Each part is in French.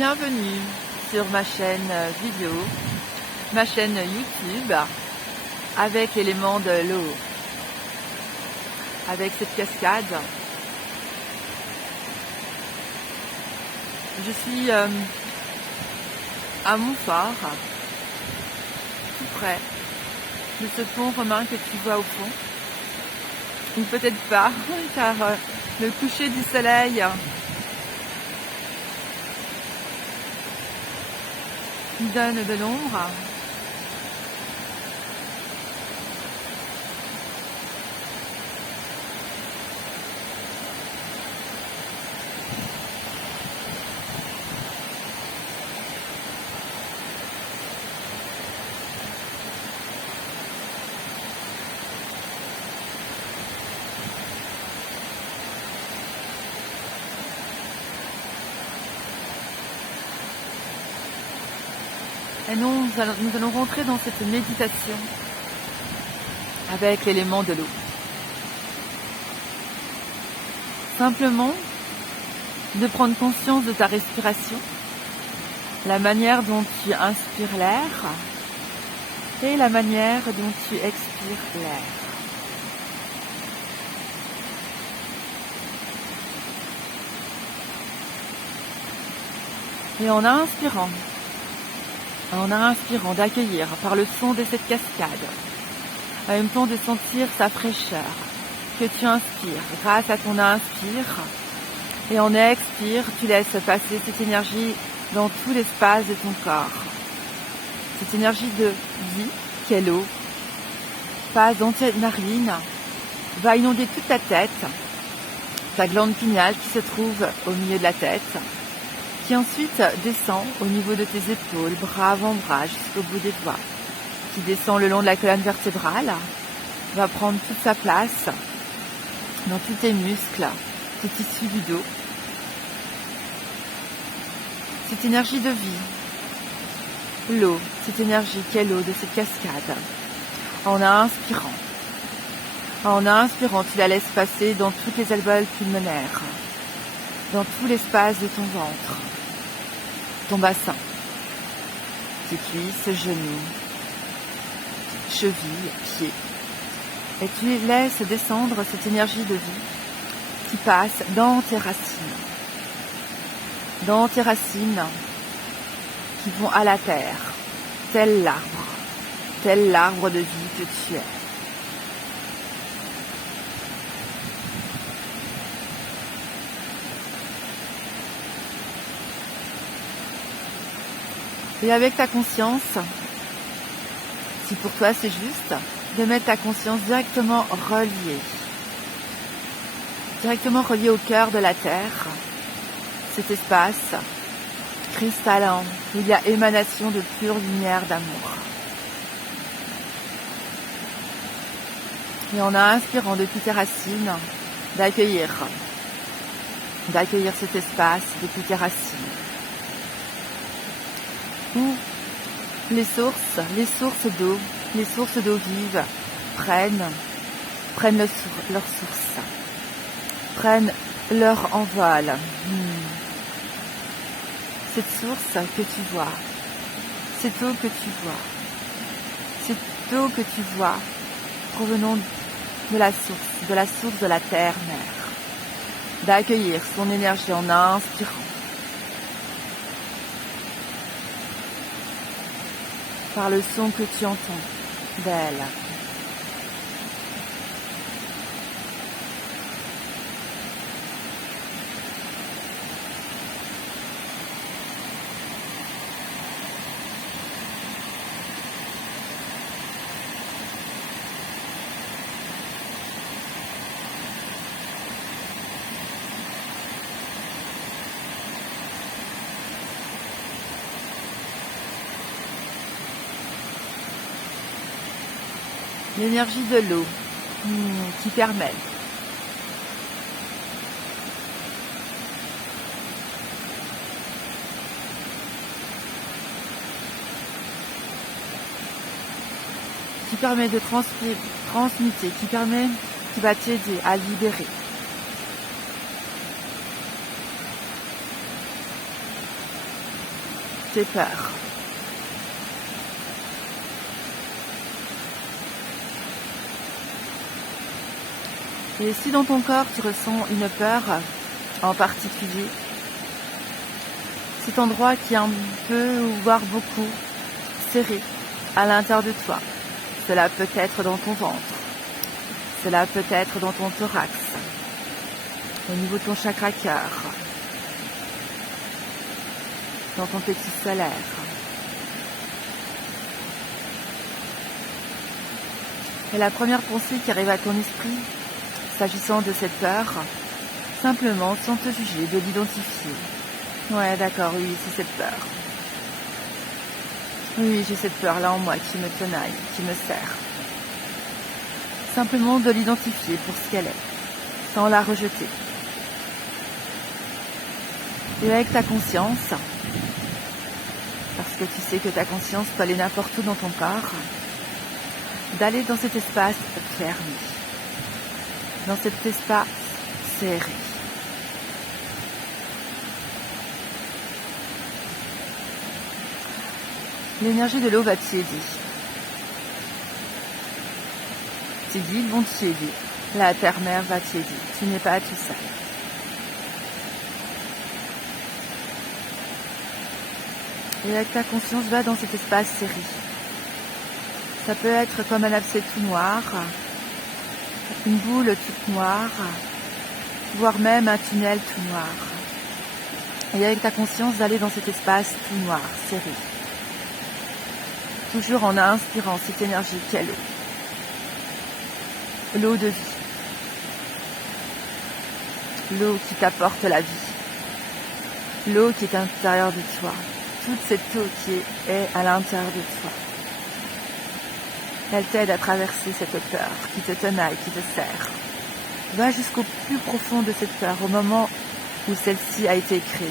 Bienvenue sur ma chaîne vidéo, ma chaîne YouTube, avec l'élément de l'eau, avec cette cascade. Je suis à Montfort, tout près de ce pont romain que tu vois au fond. Ou peut-être pas, car le coucher du soleil donne de l'ombre. Et nous allons rentrer dans cette méditation avec l'élément de l'eau. Simplement de prendre conscience de ta respiration, la manière dont tu inspires l'air et la manière dont tu expires l'air. Et en inspirant, d'accueillir par le son de cette cascade, en même temps de sentir sa fraîcheur que tu inspires grâce à ton inspire, et en expire, tu laisses passer cette énergie dans tout l'espace de ton corps. Cette énergie de vie qu'est l'eau passe dans tes narines, va inonder toute ta tête, ta glande pinéale qui se trouve au milieu de la tête, qui ensuite descend au niveau de tes épaules, bras avant-bras, jusqu'au bout des doigts, qui descend le long de la colonne vertébrale, va prendre toute sa place dans tous tes muscles, tes tissus du dos. Cette énergie de vie, l'eau, cette énergie qu'est l'eau de cette cascade, en inspirant, tu la laisses passer dans toutes les alvéoles pulmonaires, dans tout l'espace de ton ventre, ton bassin, tes cuisses, genoux, chevilles, pieds. Et tu laisses descendre cette énergie de vie qui passe dans tes racines. Dans tes racines qui vont à la terre, tel l'arbre de vie que tu es. Et avec ta conscience, si pour toi c'est juste, de mettre ta conscience directement reliée au cœur de la Terre, cet espace cristallin où il y a émanation de pure lumière d'amour. Et en inspirant depuis tes racines, d'accueillir cet espace depuis tes racines. Où les sources d'eau vive prennent leur source, prennent leur envol. Cette source que tu vois, cette eau que tu vois, provenant de la source de la terre-mère, d'accueillir son énergie en inspirant, par le son que tu entends d'elle. L'énergie de l'eau qui permet de transmuter, qui va t'aider à libérer. tes peurs. Et si dans ton corps tu ressens une peur en particulier, cet endroit qui est un peu ou voire beaucoup serré à l'intérieur de toi, cela peut être dans ton ventre, cela peut être dans ton thorax, au niveau de ton chakra cœur, dans ton plexus solaire. Et la première pensée qui arrive à ton esprit, s'agissant de cette peur, simplement, sans te juger, de l'identifier. Ouais, d'accord, oui, c'est cette peur. Oui, j'ai cette peur-là en moi qui me tenaille, qui me serre. Simplement de l'identifier pour ce qu'elle est, sans la rejeter. Et avec ta conscience, parce que tu sais que ta conscience peut aller n'importe où dans ton corps, d'aller dans cet espace fermé, dans cet espace serré. L'énergie de l'eau va t'aider. Tes guides vont t'aider. La terre-mère va t'aider. Tu n'es pas tout seul. Et avec ta conscience, va dans cet espace serré. Ça peut être comme un abcès tout noir, une boule toute noire, voire même un tunnel tout noir. Et avec ta conscience, d'aller dans cet espace tout noir, serré. Toujours en inspirant cette énergie qu'est l'eau. L'eau de vie. L'eau qui t'apporte la vie. L'eau qui est à l'intérieur de toi. Toute cette eau qui est à l'intérieur de toi. Elle t'aide à traverser cette peur qui te tenaille, qui te serre. Va jusqu'au plus profond de cette peur, au moment où celle-ci a été créée.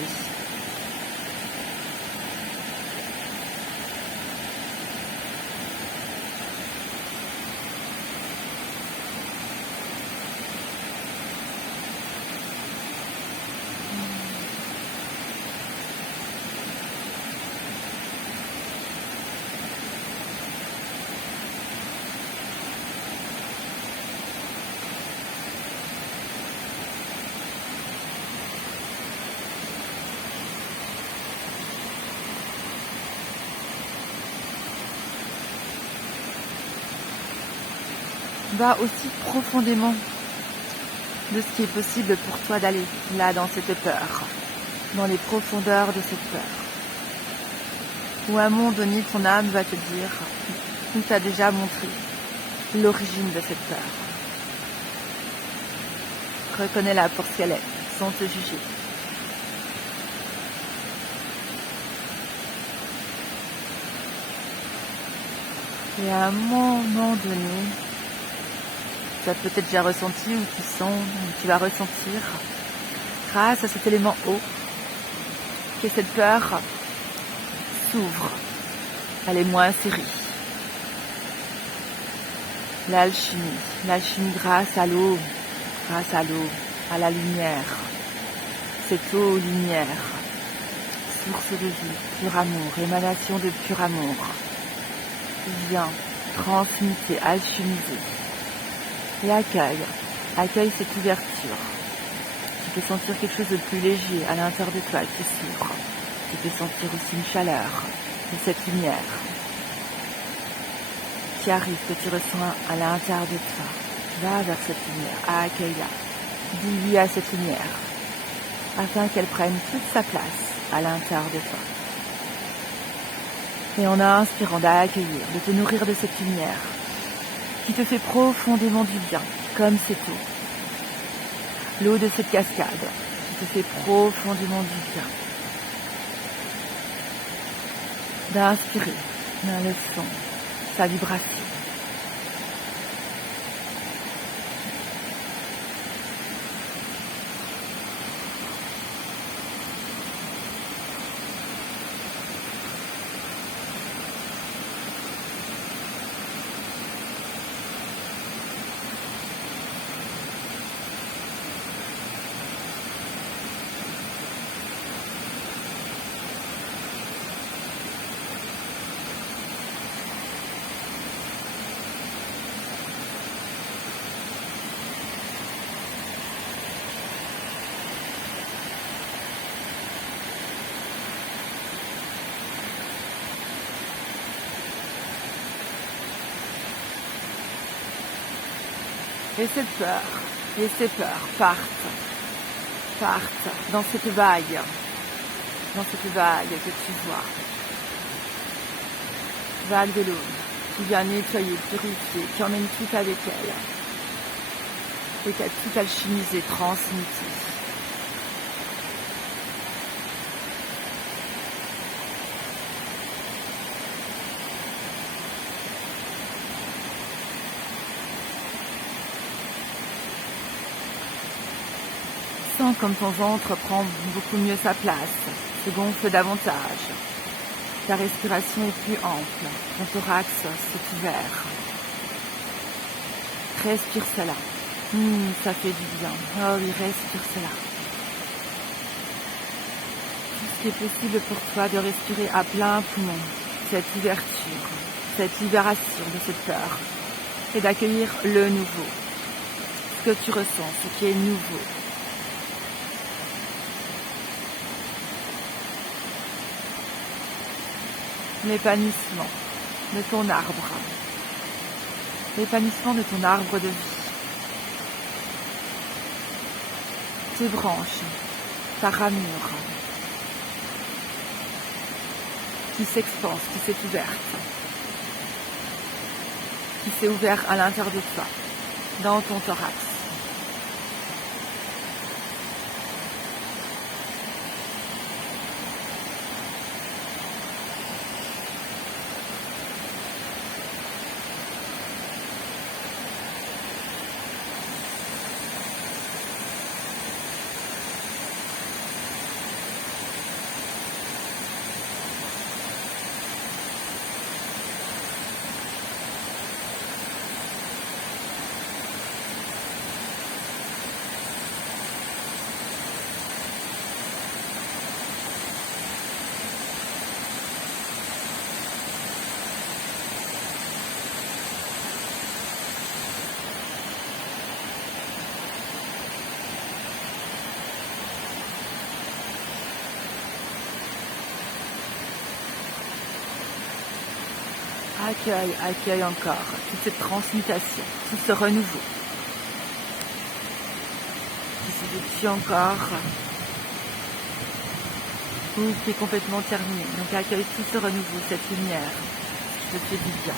Va aussi profondément de ce qui est possible pour toi d'aller là dans cette peur, dans les profondeurs de cette peur. Où à un moment donné, ton âme va te dire, ou t'a déjà montré l'origine de cette peur. Reconnais-la pour ce qu'elle est, sans te juger. Et à un moment donné, tu as peut-être déjà ressenti ou tu sens, ou tu vas ressentir, grâce à cet élément eau, que cette peur s'ouvre. Elle est moins serrée. L'alchimie grâce à l'eau, à la lumière. Cette eau lumière, source de vie, pur amour, émanation de pur amour, vient transmuter, alchimiser. Et accueille cette ouverture. Tu peux sentir quelque chose de plus léger à l'intérieur de toi qui s'ouvre. Tu peux sentir aussi une chaleur de cette lumière qui arrive, que tu ressens à l'intérieur de toi. Va vers cette lumière, accueille-la. Dis-lui à cette lumière, afin qu'elle prenne toute sa place à l'intérieur de toi. Et en inspirant, d'accueillir, de te nourrir de cette lumière, qui te fait profondément du bien, comme cette eau. L'eau de cette cascade, qui te fait profondément du bien. D'inspirer dans le son, sa vibration. Et ces peurs partent dans cette vague que tu vois. Vague de l'eau qui vient nettoyer, purifier, qui emmène tout avec elle. Et qui a tout alchimisé, transmuté. Sens comme ton ventre prend beaucoup mieux sa place, se gonfle davantage. Ta respiration est plus ample, ton thorax s'est ouvert. Respire cela. Ça fait du bien. Oh oui, respire cela. Tout ce qui est possible pour toi de respirer à plein poumon, cette ouverture, cette libération de cette peur, et d'accueillir le nouveau. Ce que tu ressens, ce qui est nouveau. L'épanouissement de ton arbre. L'épanouissement de ton arbre de vie. Tes branches, ta ramure, qui s'expanse, qui s'est ouverte, qui s'est ouvert à l'intérieur de toi, dans ton thorax. Accueille encore toute cette transmutation, tout ce renouveau. Qui se depuis encore, ou qui est complètement terminé. Donc accueille tout ce renouveau, cette lumière, qui te fait du bien.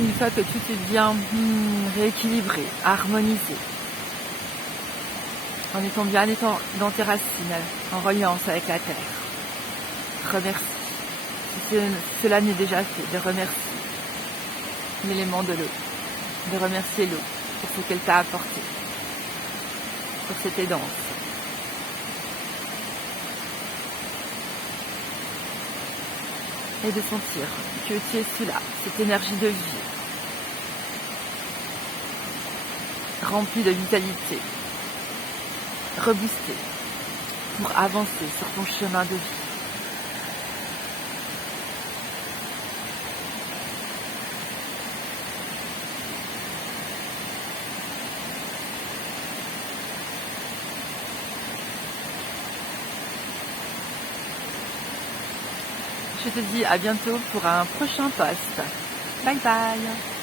Une fois que tout est bien rééquilibré, harmonisé, en étant bien dans tes racines, en reliance avec la terre. Remercie. Si cela n'est déjà fait, de remercier l'élément de l'eau, de remercier l'eau pour ce qu'elle t'a apporté, pour cette aidance. Et de sentir que tu es cela, cette énergie de vie, remplie de vitalité, reboosté pour avancer sur ton chemin de vie. Je te dis à bientôt pour un prochain post. Bye bye.